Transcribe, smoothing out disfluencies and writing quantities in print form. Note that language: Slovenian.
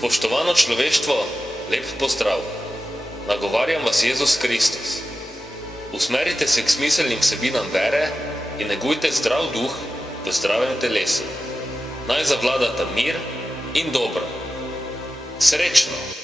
Spoštovano človeštvo, lep pozdrav. Nagovarjam vas Jezus Kristus. Usmerite se k smiselnim vsebinam vere in negujte zdrav duh v zdravem telesu. Naj zavladata mir in dobro. Srečno!